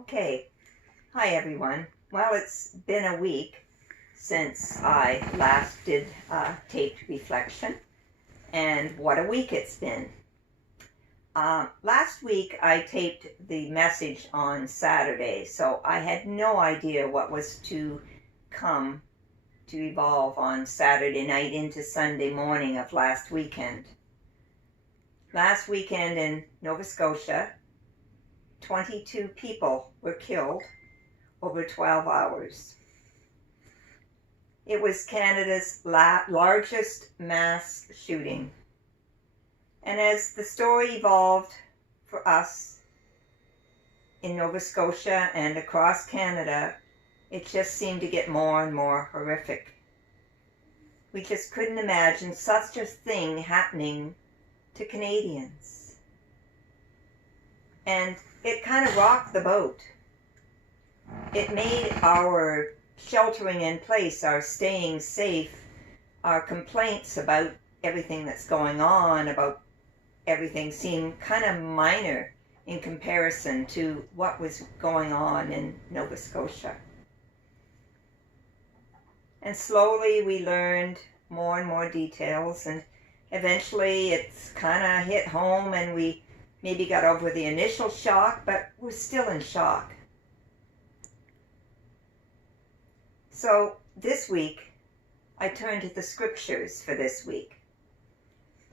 Okay. Hi, everyone. Well, it's been a week since I last did taped reflection, and what a week it's been. Last week I taped the message on Saturday, so I had no idea what was to come to evolve on Saturday night into Sunday morning of last weekend. Last weekend in Nova Scotia, 22 people were killed over 12 hours. It was Canada's largest mass shooting. And as the story evolved for us in Nova Scotia and across Canada, it just seemed to get more and more horrific. We just couldn't imagine such a thing happening to Canadians. And it kind of rocked the boat. It made our sheltering in place, our staying safe, our complaints about everything that's going on, about everything seem kind of minor in comparison to what was going on in Nova Scotia. And slowly we learned more and more details, and eventually it's kind of hit home and we maybe got over the initial shock, but we're still in shock. So this week, I turned to the scriptures for this week.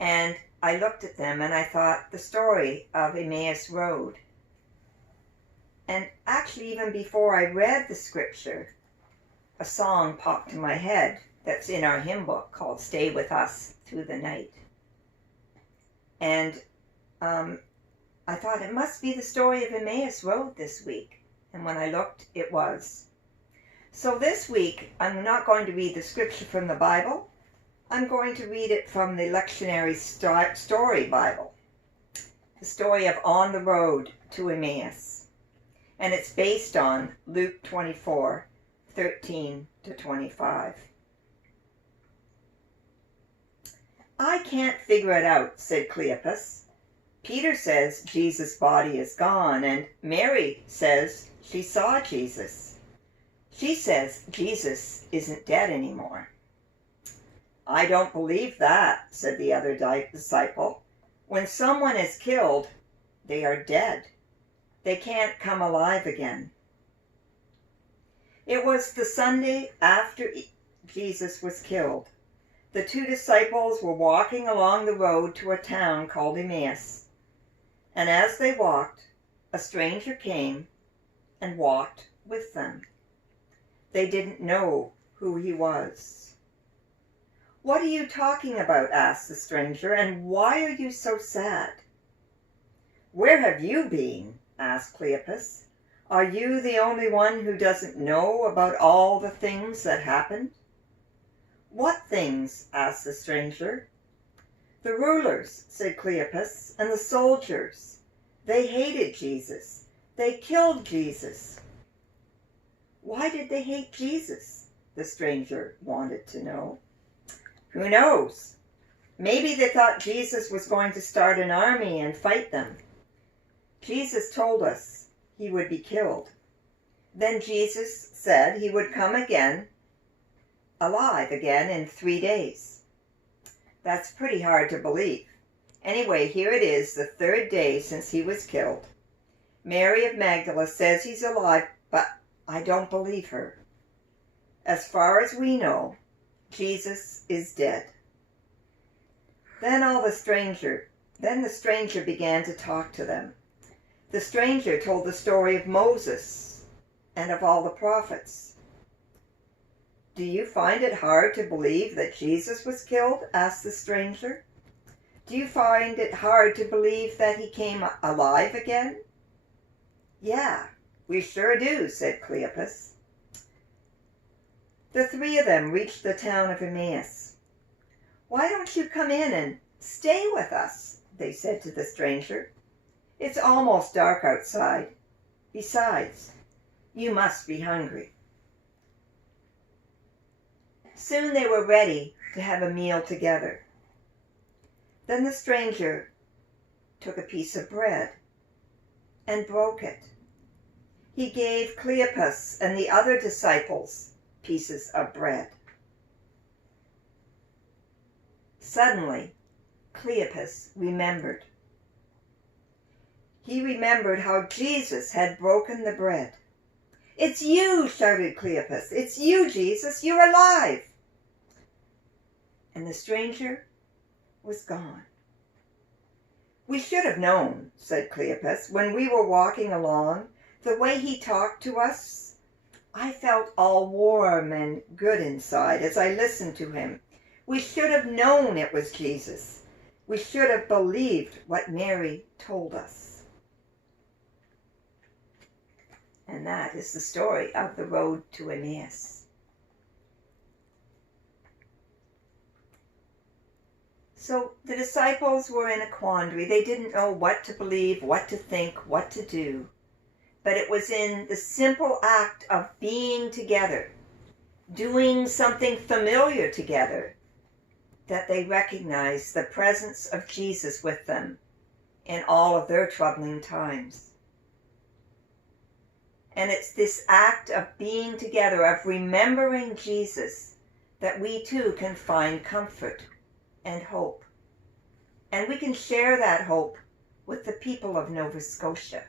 And I looked at them and I thought the story of Emmaus Road. And actually, even before I read the scripture, a song popped in my head that's in our hymn book called Stay With Us Through the Night. And I thought it must be the story of Emmaus Road this week. And when I looked, it was. So this week, I'm not going to read the scripture from the Bible. I'm going to read it from the lectionary story Bible. The story of On the Road to Emmaus. And it's based on Luke 24, 13 to 25. I can't figure it out, said Cleopas. Peter says Jesus' body is gone, and Mary says she saw Jesus. She says Jesus isn't dead anymore. I don't believe that, said the other disciple. When someone is killed, they are dead. They can't come alive again. It was the Sunday after Jesus was killed. The two disciples were walking along the road to a town called Emmaus. And as they walked, a stranger came and walked with them. They didn't know who he was. What are you talking about? Asked the stranger, and why are you so sad? Where have you been? Asked Cleopas. Are you the only one who doesn't know about all the things that happened? What things? Asked the stranger. The rulers, said Cleopas, and the soldiers. They hated Jesus. They killed Jesus. Why did they hate Jesus? The stranger wanted to know. Who knows? Maybe they thought Jesus was going to start an army and fight them. Jesus told us he would be killed. Then Jesus said he would come again, alive again in 3 days. That's pretty hard to believe. Anyway, here it is, the 3rd day since he was killed. Mary of Magdala says he's alive, but I don't believe her. As far as we know, Jesus is dead. Then the stranger began to talk to them. The stranger told the story of Moses and of all the prophets. Do you find it hard to believe that Jesus was killed? Asked the stranger. Do you find it hard to believe that he came alive again? Yeah, we sure do, said Cleopas. The 3 of them reached the town of Emmaus. Why don't you come in and stay with us? They said to the stranger. It's almost dark outside. Besides, you must be hungry. Soon they were ready to have a meal together. Then the stranger took a piece of bread and broke it. he gave Cleopas and the other disciples pieces of bread. Suddenly, Cleopas remembered. He remembered how Jesus had broken the bread. "It's you," shouted Cleopas. "It's you, Jesus. You're alive." And the stranger was gone. "We should have known," said Cleopas. "When we were walking along, the way he talked to us, I felt all warm and good inside as I listened to him. We should have known it was Jesus. We should have believed what Mary told us." And that is the story of the road to Emmaus. So the disciples were in a quandary. They didn't know what to believe, what to think, what to do. But it was in the simple act of being together, doing something familiar together, that they recognized the presence of Jesus with them in all of their troubling times. And it's this act of being together, of remembering Jesus, that we too can find comfort and hope. And we can share that hope with the people of Nova Scotia.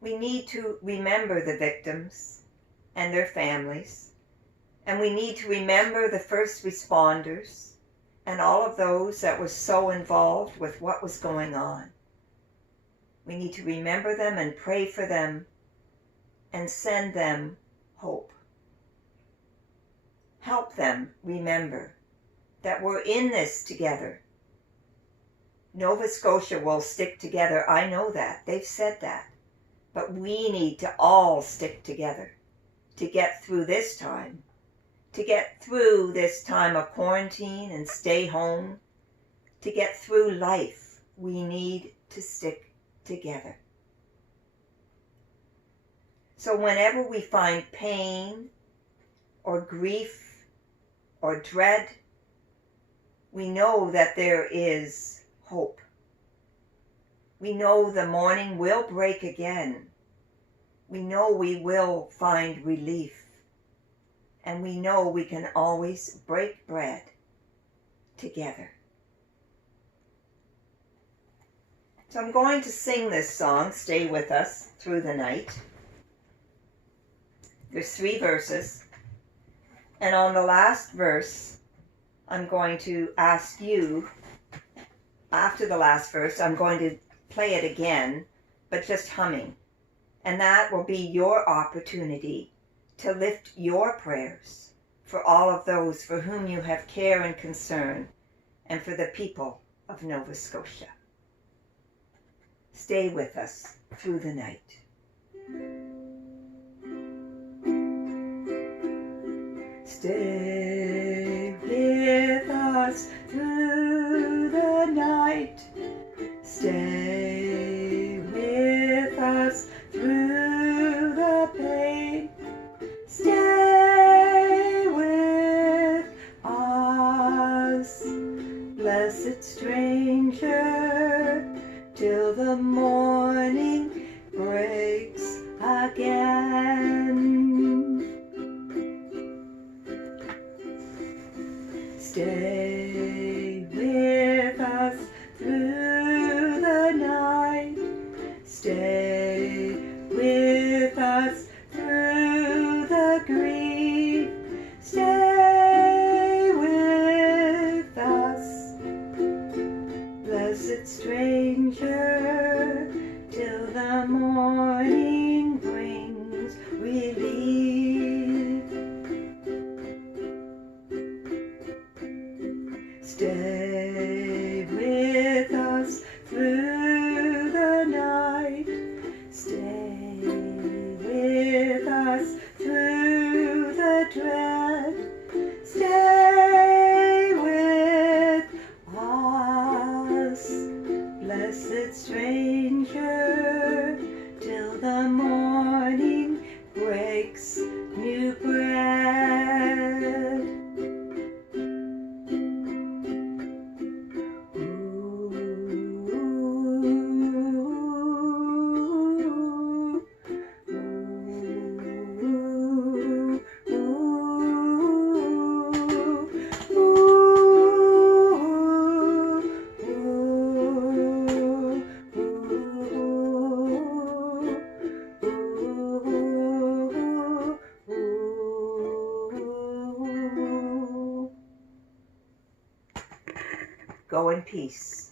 We need to remember the victims and their families, and we need to remember the first responders and all of those that were so involved with what was going on. We need to remember them and pray for them and send them hope. Help them remember that we're in this together. Nova Scotia will stick together. I know that. They've said that. But we need to all stick together to get through this time. To get through this time of quarantine and stay home. To get through life, we need to stick together. So whenever we find pain or grief or dread, we know that there is hope. We know the morning will break again. We know we will find relief. And we know we can always break bread together. So I'm going to sing this song, Stay With Us, through the night. There's 3 verses. And on the last verse, I'm going to ask you, after the last verse, I'm going to play it again, but just humming. And that will be your opportunity to lift your prayers for all of those for whom you have care and concern, and for the people of Nova Scotia. Stay with us through the night. Stay with us through the night. Stay with us through the pain. Stay with us, blessed stranger, till the morning breaks again. Stay with us through the night. Stay with us through the grief. Stay with us, blessed stranger, till the morning brings relief. Stay with us through the night. Stay with us through the dread. Stay with us, blessed stranger, till the morning breaks new bread. Ooh, Go in peace.